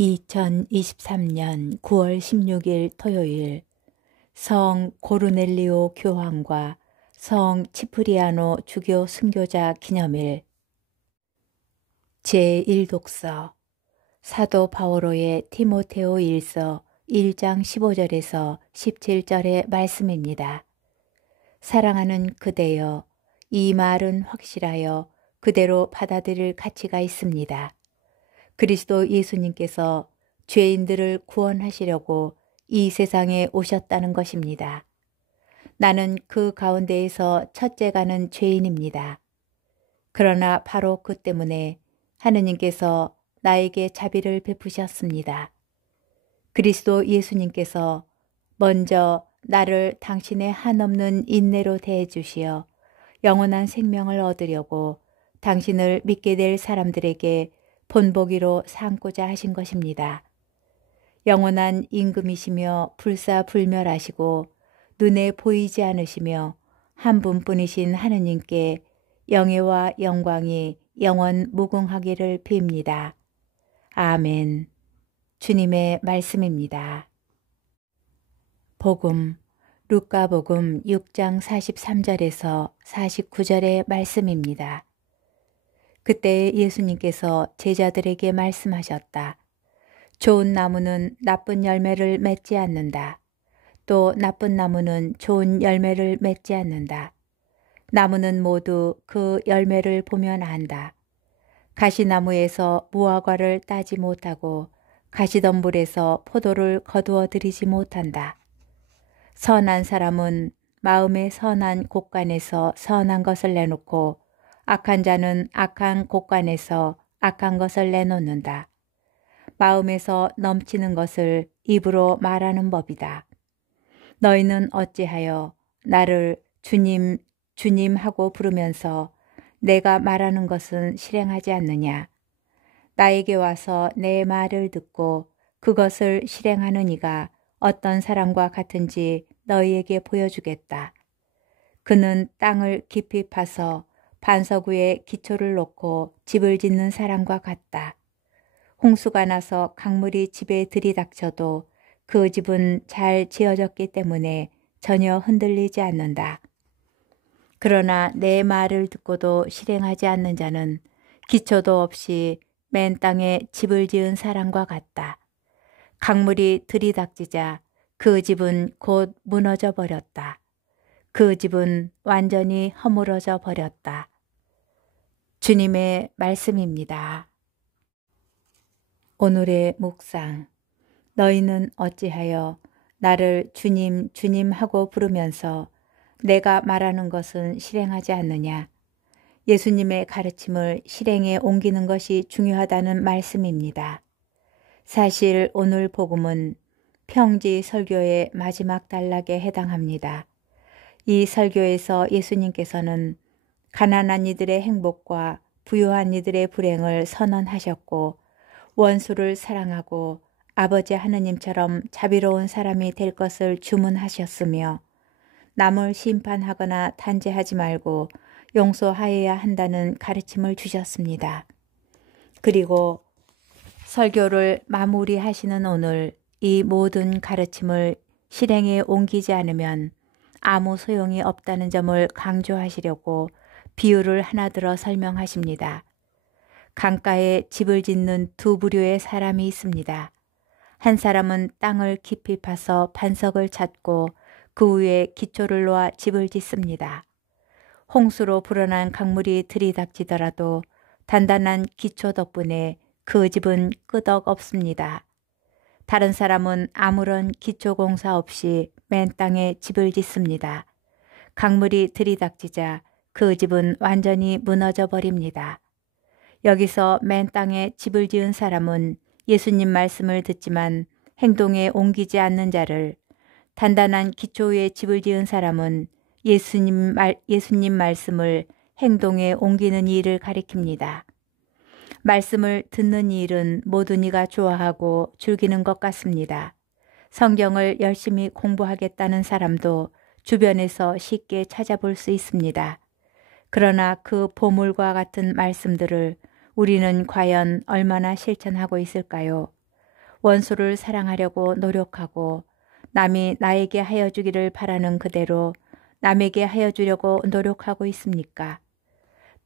2023년 9월 16일 토요일 성 고르넬리오 교황과 성 치프리아노 주교 순교자 기념일 제1독서 사도 바오로의 티모테오 1서 1장 15절에서 17절의 말씀입니다. 사랑하는 그대여, 이 말은 확실하여 그대로 받아들일 가치가 있습니다. 그리스도 예수님께서 죄인들을 구원하시려고 이 세상에 오셨다는 것입니다. 나는 그 가운데에서 첫째가는 죄인입니다. 그러나 바로 그 때문에 하느님께서 나에게 자비를 베푸셨습니다. 그리스도 예수님께서 먼저 나를 당신의 한없는 인내로 대해 주시어 영원한 생명을 얻으려고 당신을 믿게 될 사람들에게 본보기로 삼고자 하신 것입니다. 영원한 임금이시며 불사불멸하시고 눈에 보이지 않으시며 한 분뿐이신 하느님께 영예와 영광이 영원 무궁하기를 빕니다. 아멘. 주님의 말씀입니다. 복음, 루카복음 6장 43절에서 49절의 말씀입니다. 그때 예수님께서 제자들에게 말씀하셨다. 좋은 나무는 나쁜 열매를 맺지 않는다. 또 나쁜 나무는 좋은 열매를 맺지 않는다. 나무는 모두 그 열매를 보면 안다. 가시나무에서 무화과를 따지 못하고 가시덤불에서 포도를 거두어 들이지 못한다. 선한 사람은 마음의 선한 곳간에서 선한 것을 내놓고 악한 자는 악한 곳간에서 악한 것을 내놓는다. 마음에서 넘치는 것을 입으로 말하는 법이다. 너희는 어찌하여 나를 주님, 주님 하고 부르면서 내가 말하는 것은 실행하지 않느냐? 나에게 와서 내 말을 듣고 그것을 실행하는 이가 어떤 사람과 같은지 너희에게 보여주겠다. 그는 땅을 깊이 파서 반석 위에 기초를 놓고 집을 짓는 사람과 같다. 홍수가 나서 강물이 집에 들이닥쳐도 그 집은 잘 지어졌기 때문에 전혀 흔들리지 않는다. 그러나 내 말을 듣고도 실행하지 않는 자는 기초도 없이 맨 땅에 집을 지은 사람과 같다. 강물이 들이닥치자 그 집은 곧 무너져 버렸다. 그 집은 완전히 허물어져 버렸다. 주님의 말씀입니다. 오늘의 묵상. 너희는 어찌하여 나를 주님, 주님 하고 부르면서 내가 말하는 것은 실행하지 않느냐? 예수님의 가르침을 실행에 옮기는 것이 중요하다는 말씀입니다. 사실 오늘 복음은 평지 설교의 마지막 단락에 해당합니다. 이 설교에서 예수님께서는 가난한 이들의 행복과 부유한 이들의 불행을 선언하셨고 원수를 사랑하고 아버지 하느님처럼 자비로운 사람이 될 것을 주문하셨으며 남을 심판하거나 단죄하지 말고 용서하여야 한다는 가르침을 주셨습니다. 그리고 설교를 마무리하시는 오늘 이 모든 가르침을 실행에 옮기지 않으면 아무 소용이 없다는 점을 강조하시려고 비유를 하나 들어 설명하십니다. 강가에 집을 짓는 두 부류의 사람이 있습니다. 한 사람은 땅을 깊이 파서 반석을 찾고 그 위에 기초를 놓아 집을 짓습니다. 홍수로 불어난 강물이 들이닥치더라도 단단한 기초 덕분에 그 집은 끄덕없습니다. 다른 사람은 아무런 기초 공사 없이 맨 땅에 집을 짓습니다. 강물이 들이닥치자 그 집은 완전히 무너져 버립니다. 여기서 맨 땅에 집을 지은 사람은 예수님 말씀을 듣지만 행동에 옮기지 않는 자를, 단단한 기초 위에 집을 지은 사람은 예수님 말씀을 행동에 옮기는 일을 가리킵니다. 말씀을 듣는 일은 모든 이가 좋아하고 즐기는 것 같습니다. 성경을 열심히 공부하겠다는 사람도 주변에서 쉽게 찾아볼 수 있습니다. 그러나 그 보물과 같은 말씀들을 우리는 과연 얼마나 실천하고 있을까요? 원수를 사랑하려고 노력하고 남이 나에게 하여 주기를 바라는 그대로 남에게 하여 주려고 노력하고 있습니까?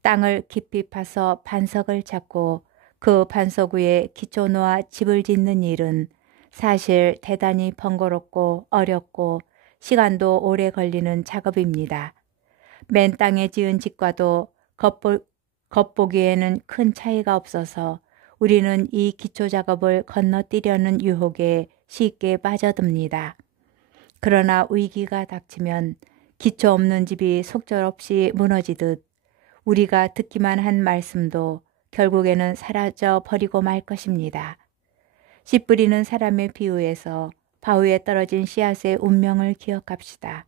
땅을 깊이 파서 반석을 찾고 그 반석 위에 기초 놓아 집을 짓는 일은 사실 대단히 번거롭고 어렵고 시간도 오래 걸리는 작업입니다. 맨 땅에 지은 집과도 겉보기에는 큰 차이가 없어서 우리는 이 기초 작업을 건너뛰려는 유혹에 쉽게 빠져듭니다. 그러나 위기가 닥치면 기초 없는 집이 속절없이 무너지듯 우리가 듣기만 한 말씀도 결국에는 사라져 버리고 말 것입니다. 씨 뿌리는 사람의 비유에서 바위에 떨어진 씨앗의 운명을 기억합시다.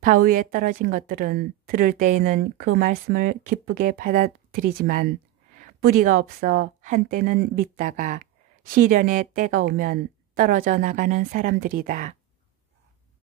바위에 떨어진 것들은 들을 때에는 그 말씀을 기쁘게 받아들이지만 뿌리가 없어 한때는 믿다가 시련의 때가 오면 떨어져 나가는 사람들이다.